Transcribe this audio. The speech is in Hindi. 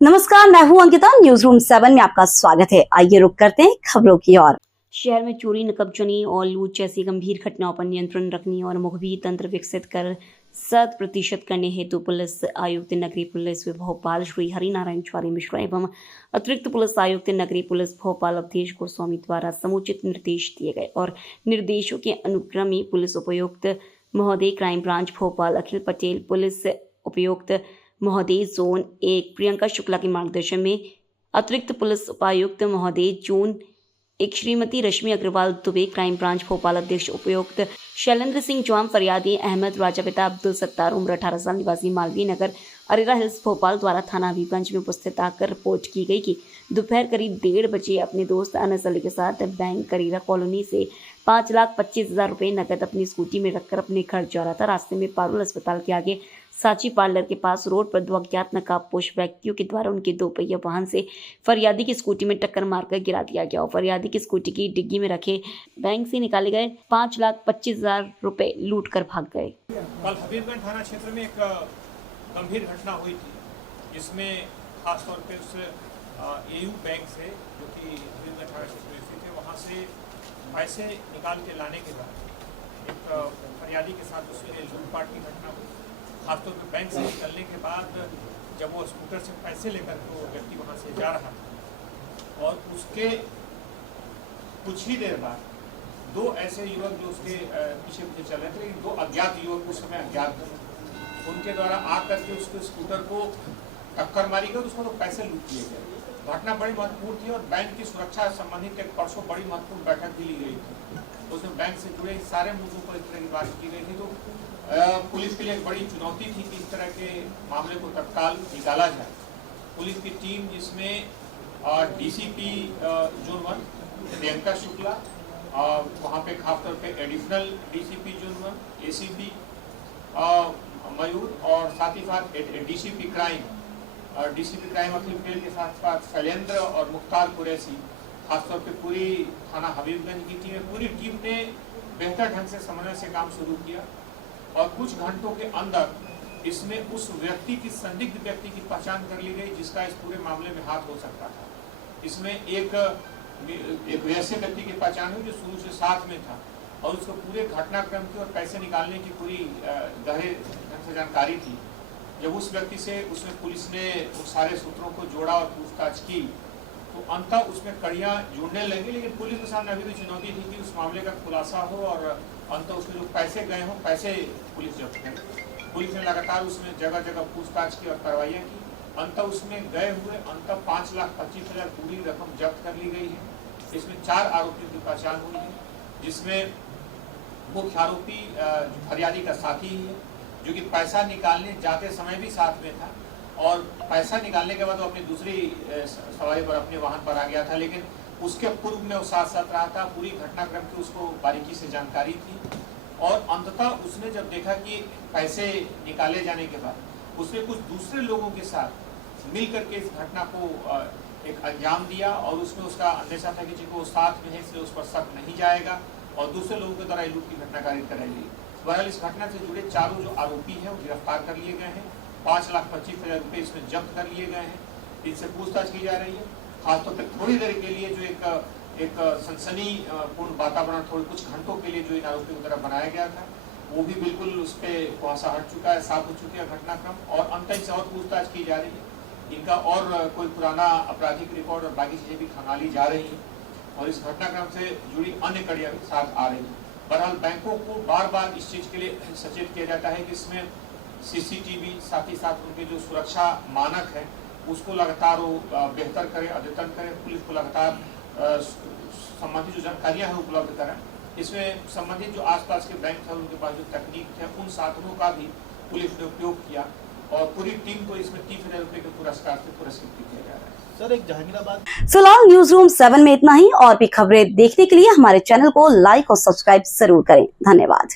नमस्कार, मैं हूं अंकिता। न्यूज रूम 7 में आपका स्वागत है। आइए रुक करते हैं खबरों की ओर। शहर में चोरी, नकबजनी और लूट जैसी गंभीर घटनाओं पर नियंत्रण रखने और मुखबिर तंत्र विकसित कर 100% करने हेतु पुलिस आयुक्त नगरीय पुलिस भोपाल श्री हरिनारायण चारी मिश्रा एवं अतिरिक्त पुलिस आयुक्त नगरीय पुलिस भोपाल अवधेश गोस्वामी द्वारा समुचित निर्देश दिए गए और निर्देशों के अनुक्रम में पुलिस उपायुक्त महोदय क्राइम ब्रांच भोपाल अखिल पटेल, पुलिस उपायुक्त महोदय जोन 1 प्रियंका शुक्ला के मार्गदर्शन में अतिरिक्त पुलिस उपायुक्त महोदय जोन 1 श्रीमती रश्मि अग्रवाल दुबे, क्राइम ब्रांच भोपाल अध्यक्ष उपायुक्त शैलेंद्र सिंह जवान, फरियादी अहमद राजा पिता अब्दुल सत्तार, उम्र 18 साल, निवासी मालवीय नगर, अरेरा हिल्स भोपाल द्वारा थाना हबीबगंज में उपस्थित आकर रिपोर्ट की गई कि दोपहर करीब 1:30 बजे अपने दोस्त अनस अली के साथ बैंक करीरा कॉलोनी से 5,25,000 रुपये नकद अपनी स्कूटी में रखकर अपने घर जा रहा था। रास्ते में पारुल अस्पताल के आगे साची पार्लर के पास रोड पर 2 अज्ञात नकाबपोश व्यक्तियों के द्वारा उनके 2 पहिया वाहन से फरियादी की स्कूटी में टक्कर मारकर गिरा दिया गया और फरियादी की स्कूटी की डिग्गी में रखे बैंक से निकाले गए 5,25,000 रुपये लूट कर भाग गए। कल हबीबगंज थाना क्षेत्र में एक गंभीर घटना हुई थी, जिसमें खासतौर पे उस एयू बैंक से, जो कि हबीबगंज थाना क्षेत्र में स्थित है, वहाँ से पैसे निकाल के लाने के बाद एक फरियादी के साथ उसमें लूटपाट की घटना हुई। खासतौर पे बैंक से निकलने के बाद जब वो स्कूटर से पैसे लेकर वो व्यक्ति वहाँ से जा रहा था और उसके कुछ ही देर बाद 2 ऐसे युवक जो उसके पीछे पीछे चल रहे थे, लेकिन 2 अज्ञात युवक उस समय अज्ञात थे, उनके द्वारा आकर के उसके स्कूटर को टक्कर मारी गई, उसको तो पैसे लूट लिए गए। घटना बड़ी महत्वपूर्ण थी और बैंक की सुरक्षा संबंधित एक परसों बड़ी महत्वपूर्ण बैठक भी ली गई थी। उसमें बैंक से जुड़े सारे मुद्दों पर इस तरह की बात की गई थी। तो पुलिस के लिए एक बड़ी चुनौती थी कि इस तरह के मामले को तत्काल निकाला जाए। पुलिस की टीम, जिसमें डीसीपी जोन 1 प्रियंका शुक्ला, वहाँ पे खासतौर पे एडिशनल डीसीपी जोन 1 एसीपी मयूर और साथ ही साथ डीसीपी क्राइम अखिल पटेल के साथ साथ शैलेंद्र और मुख्तार कुरैशी, खासतौर पे पूरी थाना हबीबगंज की पूरी टीम ने बेहतर ढंग से समन्वय से काम शुरू किया और कुछ घंटों के अंदर इसमें उस व्यक्ति की, संदिग्ध व्यक्ति की पहचान कर ली गई जिसका इस पूरे मामले में हाथ हो सकता था। इसमें एक वैसे व्यक्ति की पहचान हुई जो शुरू से साथ में था और उसको पूरे घटनाक्रम की और पैसे निकालने की पूरी गहरे ढंग से जानकारी थी। जब उस व्यक्ति से उसमें पुलिस ने उन सारे सूत्रों को जोड़ा और पूछताछ की तो अंततः उसमें कड़ियाँ जुड़ने लगी, लेकिन पुलिस के सामने अभी भी चुनौती थी कि उस मामले का खुलासा हो और अंततः उसमें जो पैसे गए हों, पैसे पुलिस जब्त करें। पुलिस ने लगातार उसमें जगह जगह पूछताछ की और कार्रवाइयाँ की। अंततः उसमें गए हुए 5,25,000 पूरी रकम जब्त कर ली गई है। इसमें 4 आरोपियों की पहचान हुई है, जिसमें मुख्य आरोपी फरियादी का साथी ही है, जो कि पैसा निकालने जाते समय भी साथ में था और पैसा निकालने के बाद वो अपनी दूसरी सवारी पर अपने वाहन पर आ गया था, लेकिन उसके पूर्व में वो साथ साथ रहा था। पूरी घटनाक्रम की उसको बारीकी से जानकारी थी और अंततः उसने जब देखा कि पैसे निकाले जाने के बाद उसने कुछ दूसरे लोगों के साथ मिल करके इस घटना को एक अंजाम दिया और उसमें उसका अंदेशा था कि जिनको साथ में है इसलिए उस पर शक नहीं जाएगा और दूसरे लोगों के द्वारा लूट की घटना कारित कराई गई। बहरहाल इस घटना से जुड़े चारों जो आरोपी हैं वो गिरफ्तार कर लिए गए हैं। 5,25,000 रुपये इसमें जब्त कर लिए गए हैं। इनसे पूछताछ की जा रही है। खासतौर पर थोड़ी देर के लिए जो एक सनसनीपूर्ण वातावरण थोड़े कुछ घंटों के लिए जो इन आरोपियों की तरफ बनाया गया था, वो भी बिल्कुल उस पर कुहासा हट चुका है, साफ हो चुकी है घटनाक्रम और अंततः से और पूछताछ की जा रही है। इनका और कोई पुराना आपराधिक रिकॉर्ड और बाकी चीजें भी खंगाली जा रही हैं और इस घटनाक्रम से जुड़ी अन्य कड़ियां भी साथ आ रही हैं। बहरहाल बैंकों को बार बार इस चीज के लिए सचेत किया जाता है कि इसमें सीसीटीवी, साथ ही साथ उनके जो सुरक्षा मानक है उसको लगातार वो बेहतर करें, अद्यतन करें। पुलिस को लगातार संबंधित जो जानकारियां हैं उपलब्ध करें। इसमें संबंधित जो आसपास के बैंक थे उनके पास जो तकनीक थे उन साधनों का भी पुलिस ने उपयोग किया और पूरी टीम को इसमें 30,000 रुपये के पुरस्कार से पुरस्कृत किया जा रहा है। सर, एक जहांगीराबाद। फिलहाल न्यूज रूम 7 में इतना ही। और भी खबरें देखने के लिए हमारे चैनल को लाइक और सब्सक्राइब जरूर करें। धन्यवाद।